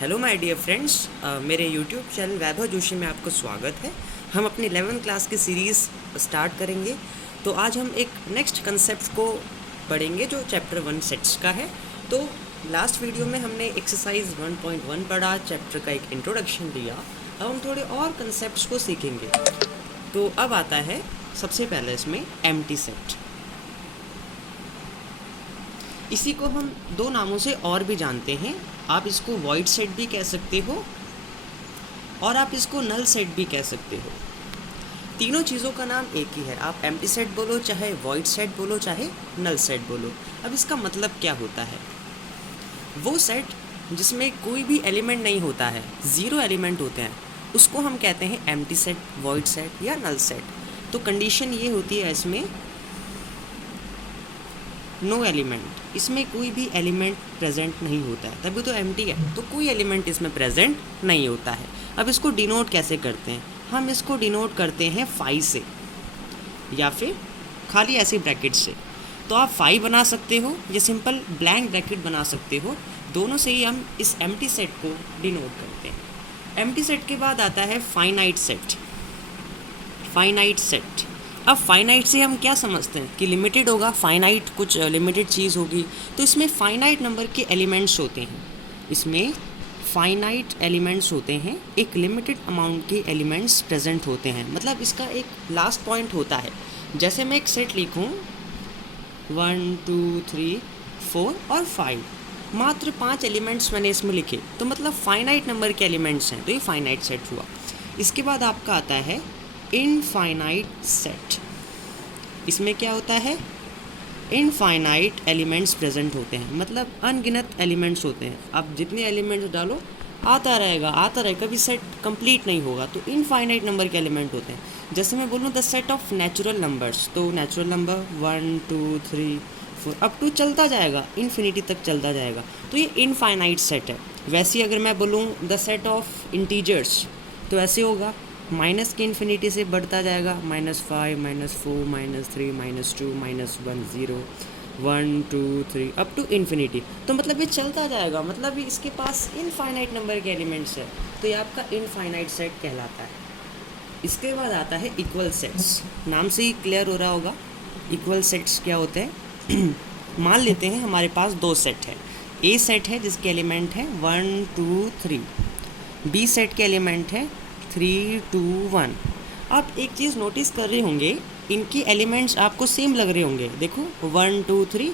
Hello my dear friends, मेरे YouTube channel Vaibhav Joshi में आपको स्वागत है। हम अपनी 11th क्लास की सीरीज़ स्टार्ट करेंगे। तो आज हम एक नेक्स्ट कंसेप्ट को पढ़ेंगे जो चैप्टर 1 सेट्स का है। तो लास्ट वीडियो में हमने एक्सरसाइज 1.1 पढ़ा, चैप्टर का एक इंट्रोडक्शन दिया। अब हम थोड़े और कंसेप्ट्स को सीखेंगे। तो अब आता है सबसे पहले इसमें एम्प्टी सेट। इसी को हम दो नामों से और भी जानते हैं। आप इसको वॉइड सेट भी कह सकते हो और आप इसको नल सेट भी कह सकते हो। तीनों चीज़ों का नाम एक ही है। आप एम्प्टी सेट बोलो, चाहे वॉइड सेट बोलो, चाहे नल सेट बोलो। अब इसका मतलब क्या होता है? वो सेट जिसमें कोई भी एलिमेंट नहीं होता है, ज़ीरो एलिमेंट होते हैं, उसको हम कहते हैं एम्प्टी सेट, वॉइड सेट या नल सेट। तो कंडीशन ये होती है इसमें नो एलिमेंट, इसमें कोई भी एलिमेंट प्रेजेंट नहीं होता है, तभी तो एम्प्टी है। तो कोई एलिमेंट इसमें प्रेजेंट नहीं होता है। अब इसको डिनोट कैसे करते हैं? हम इसको डिनोट करते हैं फाई से या फिर खाली ऐसे ब्रैकेट से। तो आप फाई बना सकते हो या सिंपल ब्लैंक ब्रैकेट बना सकते हो, दोनों से ही हम इस एम्प्टी सेट को डिनोट करते हैं। एम्प्टी सेट के बाद आता है फाइनाइट सेट। फाइनाइट सेट, अब फाइनाइट से हम क्या समझते हैं कि लिमिटेड होगा, फाइनाइट कुछ लिमिटेड चीज़ होगी। तो इसमें फाइनाइट नंबर के एलिमेंट्स होते हैं, इसमें फाइनाइट एलिमेंट्स होते हैं, एक लिमिटेड अमाउंट के एलिमेंट्स प्रेजेंट होते हैं। मतलब इसका एक लास्ट पॉइंट होता है। जैसे मैं एक सेट लिखूं 1 2 3 4 और 5, मात्र 5 एलिमेंट्स मैंने इसमें लिखे, तो मतलब फाइनाइट नंबर के एलिमेंट्स हैं, तो ये फाइनाइट सेट हुआ। इसके बाद आपका आता है इनफाइनाइट सेट। इसमें क्या होता है? इनफाइनाइट एलिमेंट्स प्रेजेंट होते हैं, मतलब अनगिनत एलिमेंट्स होते हैं। आप जितने एलिमेंट्स डालो आता रहेगा, कभी सेट कंप्लीट नहीं होगा। तो इनफाइनाइट नंबर के एलिमेंट होते हैं। जैसे मैं बोलूँ the set of natural numbers, तो नेचुरल नंबर 1 2 3 4 अप टू चलता जाएगा, इन्फिनिटी तक चलता जाएगा, तो ये इनफाइनाइट सेट है। वैसे ही अगर मैं बोलूँ द सेट ऑफ इंटीजर्स, तो ऐसे होगा, माइनस की इन्फिनिटी से बढ़ता जाएगा, -5 -4 -3 -2 -1 0 1 2 3 अप टू इन्फिनिटी। तो मतलब ये चलता जाएगा, मतलब ये इसके पास इनफाइनाइट नंबर के एलिमेंट्स है, तो ये आपका इनफाइनाइट सेट कहलाता है। इसके बाद आता है इक्वल सेट्स। नाम से ही क्लियर हो रहा होगा इक्वल सेट्स क्या होते हैं। मान लेते हैं हमारे पास दो सेट है। ए सेट है जिसके एलिमेंट है 1 2 3, बी सेट के एलिमेंट है 3 2 1। आप एक चीज़ नोटिस कर रहे होंगे, इनकी एलिमेंट्स आपको सेम लग रहे होंगे। देखो 1 2 3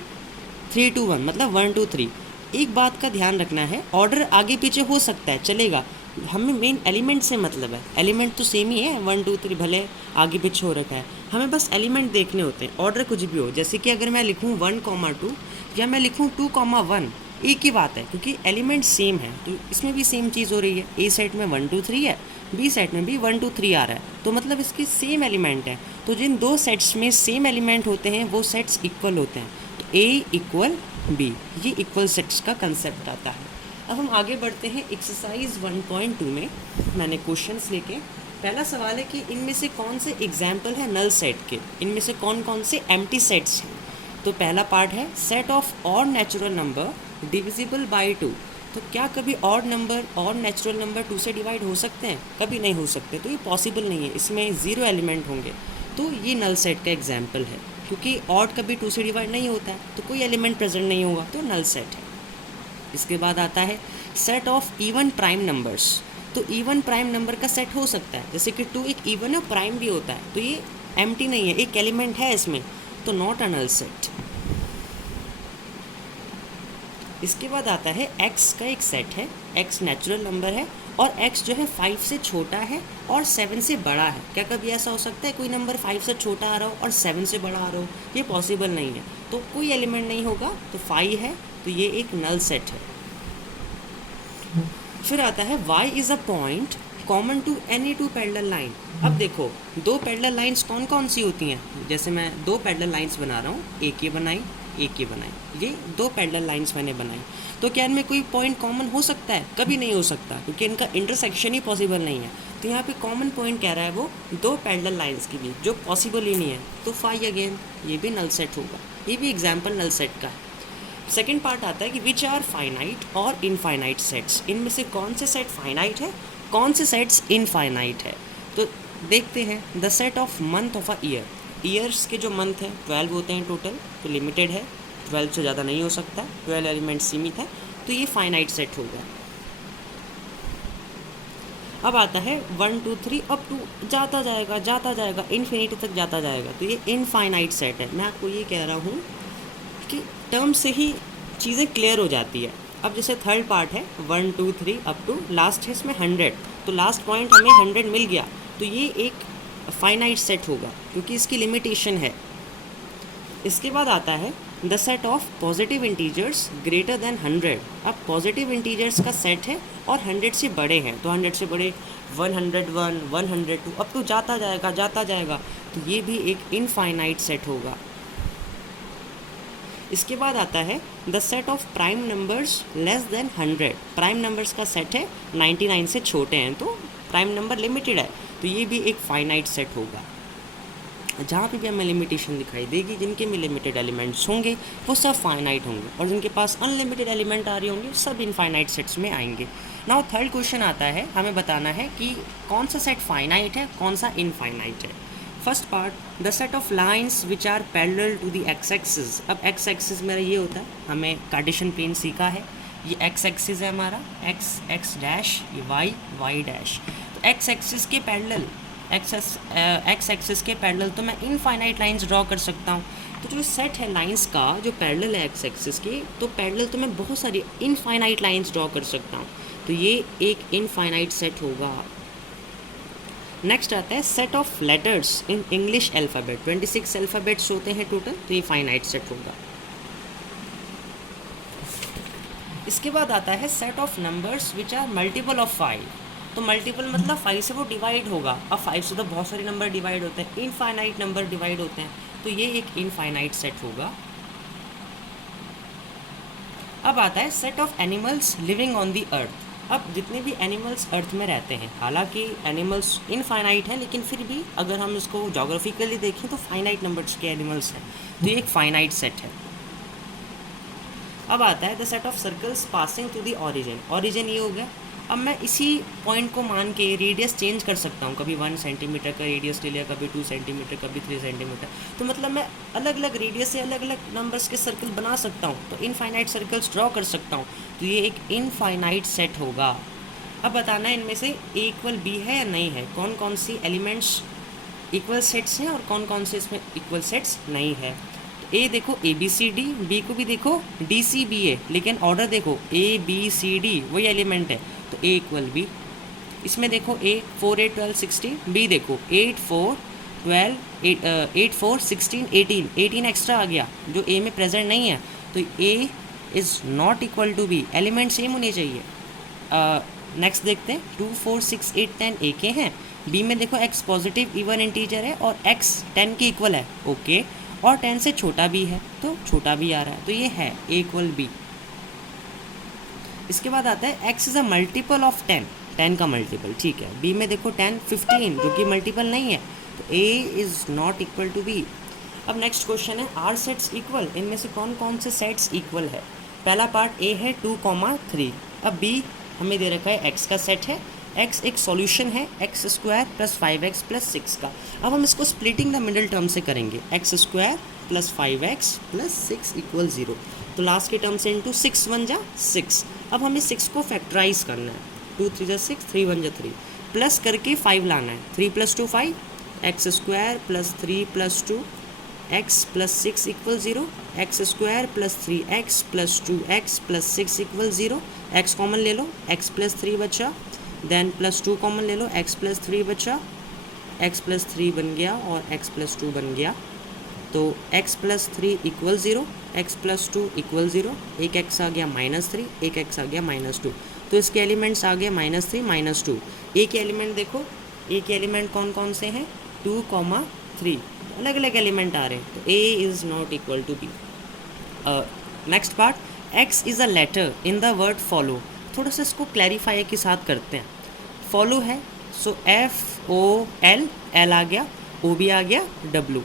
3 2 1, मतलब 1 2 3। एक बात का ध्यान रखना है, ऑर्डर आगे पीछे हो सकता है, चलेगा, हमें मेन एलिमेंट से मतलब है। एलिमेंट तो सेम ही है, 1 2 3 भले आगे पीछे हो रखा है, हमें बस एलिमेंट देखने होते हैं, ऑर्डर कुछ भी हो। जैसे कि अगर मैं लिखूँ 1 2 या मैं लिखूँ 2 1, एक ही बात है, क्योंकि एलिमेंट सेम है। तो इसमें भी सेम चीज़ हो रही है। ए सेट में 1 2 3 है, बी सेट में भी 1 2 3 आ रहा है, तो मतलब इसके सेम एलिमेंट है। तो जिन दो सेट्स में सेम एलिमेंट होते हैं वो सेट्स इक्वल होते हैं। तो ए इक्वल बी, ये इक्वल सेट्स का कंसेप्ट आता है। अब हम आगे बढ़ते हैं एक्सरसाइज 1.2 में। मैंने क्वेश्चंस लेके, पहला सवाल है कि इनमें से कौन से एग्जाम्पल है नल सेट के, इनमें से कौन कौन से एम्प्टी सेट्स हैं। तो पहला पार्ट है set of odd natural number divisible by 2। तो क्या कभी ऑड नंबर और नेचुरल नंबर 2 से डिवाइड हो सकते हैं? कभी नहीं हो सकते, तो ये पॉसिबल नहीं है, इसमें ज़ीरो एलिमेंट होंगे। तो ये नल सेट का एग्जाम्पल है, क्योंकि ऑड कभी 2 से डिवाइड नहीं होता है, तो कोई एलिमेंट प्रेजेंट नहीं होगा, तो नल सेट है। इसके बाद आता है set of even prime numbers. तो इवन प्राइम नंबर का सेट हो सकता है, जैसे कि 2 एक इवन है, प्राइम भी होता है, तो ये एम्प्टी नहीं है, एक एलिमेंट है इसमें, तो नॉट अ नल सेट। इसके बाद आता है x का एक सेट है, x नेचुरल नंबर है और x जो है 5 से छोटा है और 7 से बड़ा है। क्या कभी ऐसा हो सकता है कोई नंबर 5 से छोटा आ रहा हो और 7 से बड़ा आ रहा हो? ये पॉसिबल नहीं है, तो कोई एलिमेंट नहीं होगा, तो 5 है, तो ये एक नल सेट है। फिर आता है y is a point common to any two parallel line. अब देखो दो पैरेलल लाइंस कौन कौन सी होती हैं? जैसे मैं दो पैरेलल लाइंस बना रहा हूँ, एक ये बनाई, एक ये बनाई, ये दो पैरेलल लाइंस मैंने बनाई, तो क्या इनमें कोई पॉइंट कॉमन हो सकता है? कभी नहीं हो सकता, क्योंकि इनका इंटरसेक्शन ही पॉसिबल नहीं है। तो यहाँ पे कॉमन पॉइंट कह रहा है वो दो पैरेलल लाइंस के बीच, जो पॉसिबल ही नहीं है, तो 5 अगेन ये भी नल सेट होगा। ये भी एग्जाम्पल नल सेट का है। सेकेंड पार्ट आता है कि विच आर फाइनाइट और इनफाइनाइट सेट्स, इनमें से कौन से सेट फाइनाइट है, कौन से सेट्स इनफाइनाइट है। तो देखते हैं, the set of month of a year, years के जो मंथ हैं 12 होते हैं टोटल, तो लिमिटेड है, 12 से ज़्यादा नहीं हो सकता, 12 एलिमेंट सीमित है, तो ये फाइनाइट सेट होगा। अब आता है 1 2 3 अप टू जाता जाएगा इन्फिनिटी तक जाता जाएगा, तो ये इनफाइनाइट सेट है। मैं आपको ये कह रहा हूँ कि टर्म से ही चीज़ें क्लियर हो जाती है। अब जैसे थर्ड पार्ट है 1 2 3 अप टू लास्ट है इसमें 100, तो लास्ट पॉइंट हमें 100 मिल गया, तो ये एक फाइनाइट सेट होगा क्योंकि इसकी लिमिटेशन है। इसके बाद आता है the set of positive integers greater than 100। अब पॉजिटिव इंटीजर्स का सेट है और 100 से बड़े हैं, तो 100 से बड़े 101 102 अप टू जाता जाएगा, तो ये भी एक इनफाइनाइट सेट होगा। इसके बाद आता है the set of prime numbers less than 100। Prime numbers का सेट है 99 से छोटे हैं, तो प्राइम नंबर लिमिटेड है, तो ये भी एक फाइनाइट सेट होगा। जहाँ पे भी हमें लिमिटेशन दिखाई देगी, जिनके में लिमिटेड एलिमेंट्स होंगे वो सब फाइनाइट होंगे, और जिनके पास अनलिमिटेड एलिमेंट आ रही होंगे सब इनफाइनाइट सेट्स में आएंगे। नाउ थर्ड क्वेश्चन आता है, हमें बताना है कि कौन सा सेट फाइनाइट है, कौन सा इनफाइनाइट है। First part, the set of lines which are parallel to the X axis. अब एक्स एक्सिस मेरा ये होता है, हमें कार्टेशियन प्लेन सीखा है, ये एक्स एक्सिस है हमारा, एक्स एक्स डैश, ये वाई वाई डैश। तो एक्स एक्सिस के पैरेलल एक्स एक्सिस के पैरेलल तो मैं इनफाइनाइट लाइंस ड्रॉ कर सकता हूँ। तो जो सेट है लाइंस का जो पैरेलल है एक्स एक्सिस के, तो पैरेलल तो मैं बहुत सारी इनफाइनाइट लाइंस ड्रॉ कर सकता हूँ, तो ये एक इनफाइनाइट सेट होगा। नेक्स्ट आता है set of letters in English alphabet, 26 alphabets होते हैं टोटल, तो ये फाइनाइट सेट होगा। इसके बाद आता है set of numbers which are multiple of 5। तो मल्टीपल मतलब 5 से वो डिवाइड होगा। अब 5 से तो बहुत सारे नंबर डिवाइड होते हैं, इनफाइनाइट नंबर डिवाइड होते हैं, तो ये एक इनफाइनाइट सेट होगा। अब आता है set of animals living on the earth. अब जितने भी एनिमल्स अर्थ में रहते हैं, हालांकि एनिमल्स इनफाइनाइट हैं, लेकिन फिर भी अगर हम इसको जोग्राफिकली देखें तो फाइनाइट नंबर्स के एनिमल्स हैं, तो ये एक फाइनाइट सेट है। अब आता है the set of circles passing to the origin. Origin ये हो गया। अब मैं इसी पॉइंट को मान के रेडियस चेंज कर सकता हूँ, कभी 1 सेंटीमीटर का रेडियस ले लिया, कभी 2 सेंटीमीटर, कभी 3 सेंटीमीटर, तो मतलब मैं अलग अलग रेडियस से अलग अलग नंबर्स के सर्कल बना सकता हूँ, तो इनफाइनाइट सर्कल्स ड्रॉ कर सकता हूँ, तो ये एक इनफाइनाइट सेट होगा। अब बताना है इनमें से ए इक्वल बी है या नहीं है, कौन कौन सी एलिमेंट्स इक्वल सेट्स हैं और कौन कौन से इसमें इक्वल सेट्स नहीं है। ए देखो A B C D, B को भी देखो डी सी बी ए, लेकिन ऑर्डर देखो ए बी सी डी वही एलिमेंट है, तो ए इक्वल बी। इसमें देखो ए 4 8 12 16, बी देखो 8 4 12 8 4 16 18, 18 एक्स्ट्रा आ गया जो ए में प्रेजेंट नहीं है, तो A is not equal to B, element same होने चाहिए। नेक्स्ट देखते हैं 2 4 6 8 10 ए के हैं, बी में देखो एक्स पॉजिटिव इवन इंटीजर है और एक्स 10 के इक्वल है, ओके, और 10 से छोटा भी है तो छोटा भी आ रहा है, तो ये है ए इक्वल बी। इसके बाद आता है x is a multiple of 10, 10 का मल्टीपल, ठीक है। b में देखो 10 15 जो कि मल्टीपल नहीं है, तो a is not equal to b। अब नेक्स्ट क्वेश्चन है आर सेट्स इक्वल, इनमें से कौन कौन से सेट्स इक्वल है। पहला पार्ट a है 2 3, अब b हमें दे रखा है x का सेट है, x एक सॉल्यूशन है x square plus 5x plus 6 का। अब हम इसको स्प्लिटिंग द मिडिल टर्म से करेंगे, x square plus 5x plus 6 equal 0, तो लास्ट के टर्म से इंटू 6 1 जा 6। अब हमें 6 को फैक्टराइज करना है, 2 3 जा 6, 3 1 जा 3, प्लस करके 5 लाना है, 3 + 2 5, x square plus 3 + 2 x plus 6 equal 0, x square plus 3x plus 2x plus 6 equal 0, x common ले लो, x प्लस 3 बचा, देन प्लस 2 कॉमन ले लो, x प्लस 3 बचा, x प्लस 3 बन गया और x प्लस 2 बन गया, तो x plus 3 equal 0, x plus 2 equal 0, एक x आ गया -3, एक x आ गया -2, तो इसके एलिमेंट्स आ गए -3 -2। ए के एलिमेंट देखो, ए के एलिमेंट कौन कौन से हैं, 2 3, अलग अलग एलिमेंट आ रहे हैं, तो a is not equal to b। Next part, x is a letter in the word follow. थोड़ा सा इसको क्लैरिफाई के साथ करते हैं। फॉलो है, सो FOL, L आ गया, OB आ गया, W।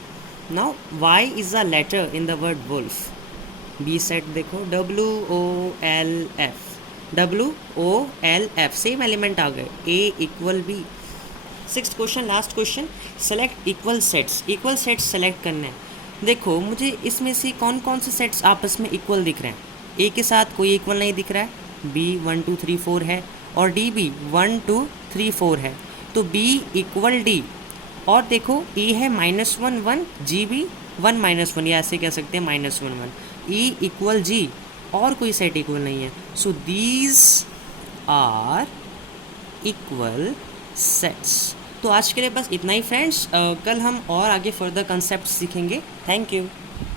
Now y is a letter in the word wolf, B set देखो WOLF सेम एलिमेंट आ गए, A equal B। Sixth question, last question, select equal sets select करने हैं। देखो मुझे इसमें से कौन कौन से सेट्स आपस में इक्वल दिख रहे हैं। ए के साथ कोई इक्वल नहीं दिख रहा है, बी 1 2 3 4 है, और डी भी 1 2 3 4 है, तो बी इक्वल डी। और देखो ए है -1 1, जी भी 1 -1, या ऐसे कह सकते हैं -1 1, ई इक्वल जी, और कोई सेट इक्वल नहीं है। So these are equal sets. तो आज के लिए बस इतना ही फ्रेंड्स, कल हम और आगे फर्दर कंसेप्ट सीखेंगे। Thank you.